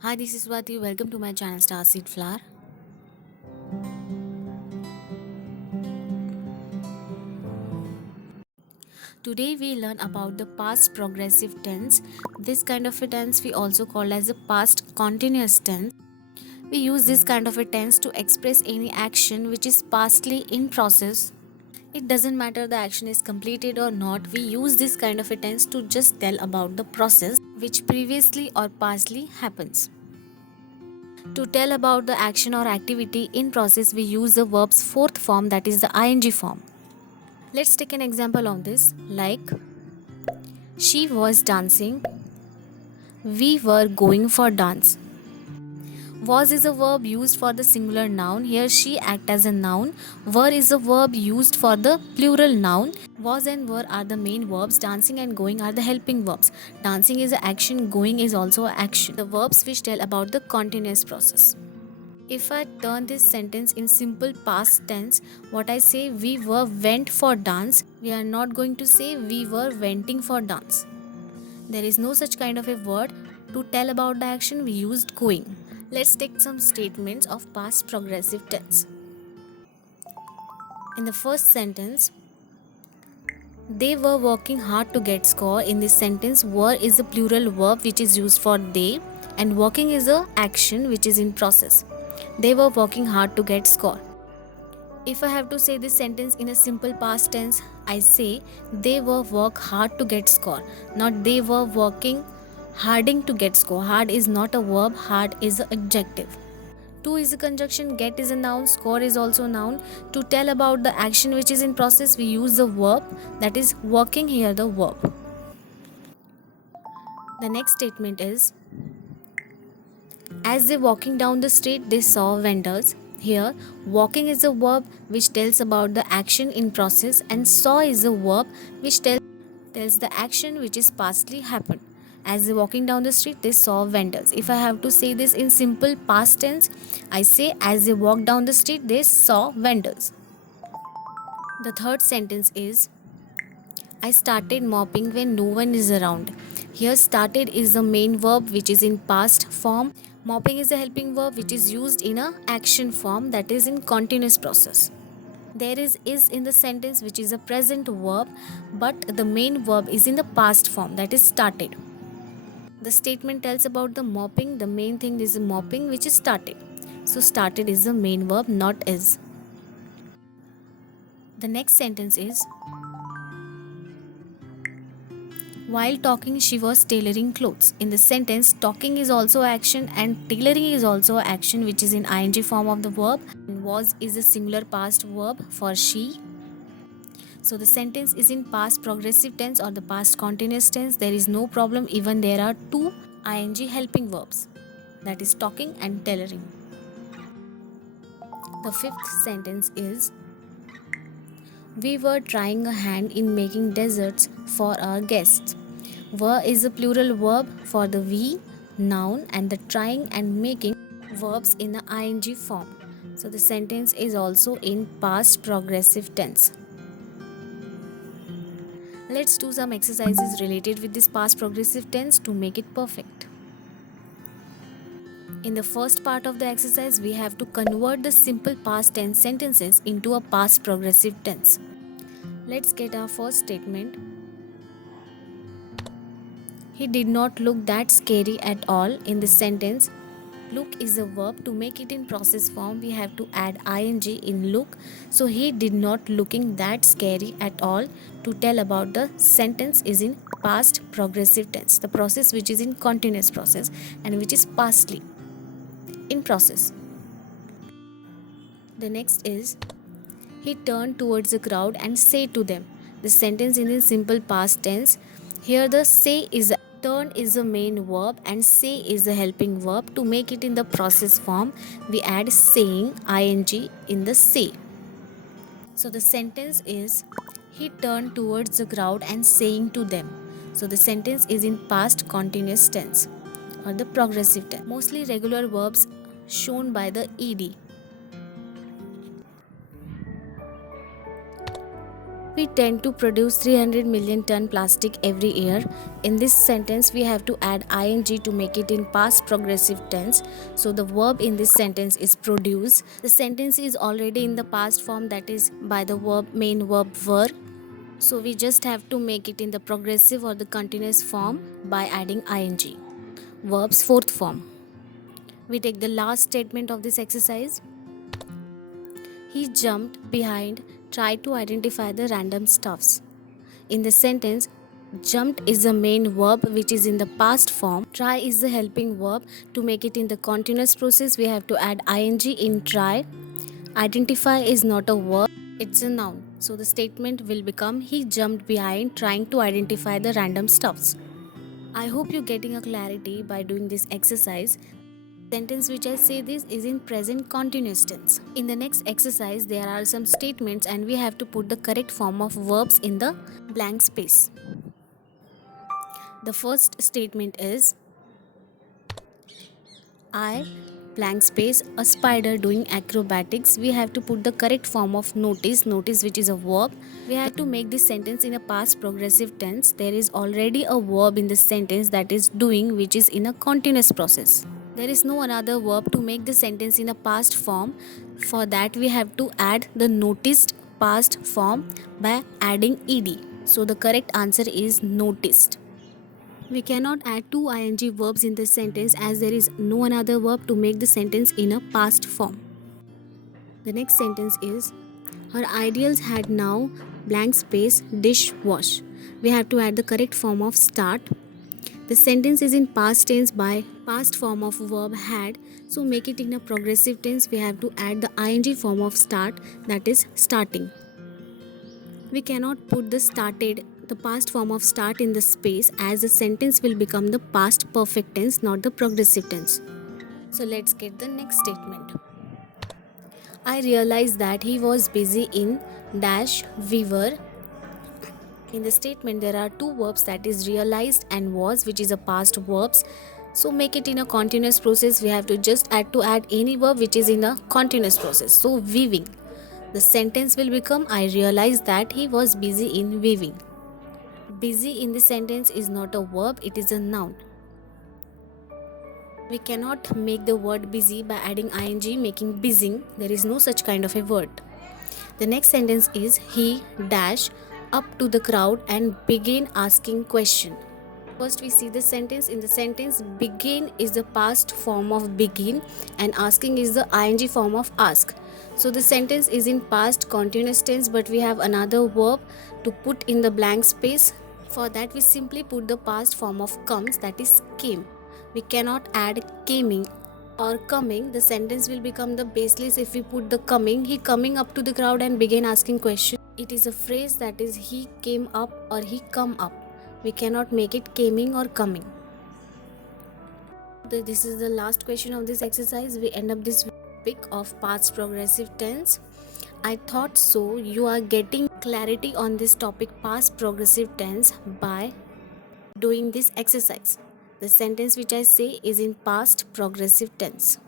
Hi, this is Swati. Welcome to my channel Starseed Flower. Today we learn about the past progressive tense. This kind of a tense we also call as a past continuous tense. We use this kind of a tense to express any action which is pastly in process. It doesn't matter the action is completed or not. We use this kind of a tense to just tell about the process which previously or pastly happens. To tell about the action or activity in process, we use the verb's fourth form, that is the ing form. Let's take an example of this, like she was dancing, we were going for dance. Was is a verb used for the singular noun. Here she act as a noun. Were is a verb used for the plural noun. Was and were are the main verbs. Dancing and going are the helping verbs. Dancing is a action, going is also a action. The verbs which tell about the continuous process. If I turn this sentence in simple past tense, what I say we were went for dance, we are not going to say we were wenting for dance. There is no such kind of a word. To tell about the action, we used going. Let's take some statements of past progressive tense. In the first sentence, they were working hard to get score. In this sentence, were is a plural verb which is used for they, and working is a action which is in process. They were working hard to get score. If I have to say this sentence in a simple past tense, I say they were work hard to get score, not they were working harding to get score. Hard is not a verb, hard is an adjective. To is a conjunction, get is a noun, score is also a noun. To tell about the action which is in process, we use the verb, that is working, here the verb. The next statement is, as they walking down the street, they saw vendors. Here, walking is a verb which tells about the action in process, and saw is a verb which tells the action which is pastly happened. As they walking down the street, they saw vendors. If I have to say this in simple past tense, I say as they walked down the street, they saw vendors. The third sentence is, I started mopping when no one is around. Here, started is the main verb which is in past form. Mopping is a helping verb which is used in a action form, that is in continuous process. There is in the sentence which is a present verb, but the main verb is in the past form, that is started. The statement tells about the mopping. The main thing is mopping which is started. So started is the main verb, not is. The next sentence is, while talking, she was tailoring clothes. In the sentence, talking is also action and tailoring is also action which is in ing form of the verb. Was is a singular past verb for she. So the sentence is in past progressive tense or the past continuous tense. There is no problem even there are two ing helping verbs, that is talking and tailoring. The fifth sentence is, we were trying a hand in making desserts for our guests. Were is a plural verb for the we, noun, and the trying and making verbs in the ing form. So the sentence is also in past progressive tense. Let's do some exercises related with this past progressive tense to make it perfect. In the first part of the exercise, we have to convert the simple past tense sentences into a past progressive tense. Let's get our first statement. He did not look that scary at all. In this sentence, look is a verb. To make it in process form, we have to add ing in look. So he did not looking that scary at all. To tell about the sentence is in past progressive tense, the process which is in continuous process and which is pastly in process. The next is, he turned towards the crowd and said to them. The sentence is in simple past tense. Here the say is turn is the main verb and say is the helping verb. To make it in the process form, we add saying ing in the say. So the sentence is, he turned towards the crowd and saying to them. So the sentence is in past continuous tense or the progressive tense. Mostly regular verbs shown by the ed. We We tend to produce 300 million ton plastic every year. In this sentence, we have to add ing to make it in past progressive tense. So the verb in this sentence is produce. The sentence is already in the past form, that is by the main verb were. So we just have to make it in the progressive or the continuous form by adding ing. Verb's fourth form. We take the last statement of this exercise. He jumped behind, tried to identify the random stuffs. In the sentence, jumped is the main verb which is in the past form. Try is the helping verb. To make it in the continuous process, we have to add ing in try. Identify is not a verb, it's a noun. So the statement will become he jumped behind trying to identify the random stuffs. I hope you're getting a clarity by doing this exercise. Sentence which I say this is in present continuous tense. In the next exercise, there are some statements and we have to put the correct form of verbs in the blank space. The first statement is I blank space a spider doing acrobatics. We have to put the correct form of notice which is a verb. We have to make this sentence in a past progressive tense. There is already a verb in the sentence, that is doing, which is in a continuous process. There is no another verb to make the sentence in a past form. For that we have to add the noticed past form by adding ed. So the correct answer is noticed. We cannot add two ing verbs in this sentence as there is no another verb to make the sentence in a past form. The next sentence is her ideals had now blank space dish wash. We have to add the correct form of start. The sentence is in past tense by past form of verb had. So make it in a progressive tense. We have to add the ing form of start, that is starting. We cannot put the past form of start in the space as the sentence will become the past perfect tense, not the progressive tense. So let's get the next statement. I realized that he was busy in dash we were. In the statement there are two verbs, that is realized and was, which is a past verbs. So make it in a continuous process. We have to just add any verb which is in a continuous process. So weaving. The sentence will become I realized that he was busy in weaving. Busy in this sentence is not a verb, it is a noun. We cannot make the word busy by adding ing making busying. There is no such kind of a word. The next sentence is he dash up to the crowd and began asking question. First we see the sentence. In the sentence, begin is the past form of begin and asking is the ing form of ask. So the sentence is in past continuous tense, but we have another verb to put in the blank space. For that we simply put the past form of comes, that is came. We cannot add caming or coming. The sentence will become the baseless if we put the coming. He coming up to the crowd and began asking question. It is a phrase, that is he came up or he come up. We cannot make it caming or coming. This is the last question of this exercise. We end up this topic of past progressive tense. I thought so. You are getting clarity on this topic past progressive tense by doing this exercise. The sentence which I say is in past progressive tense.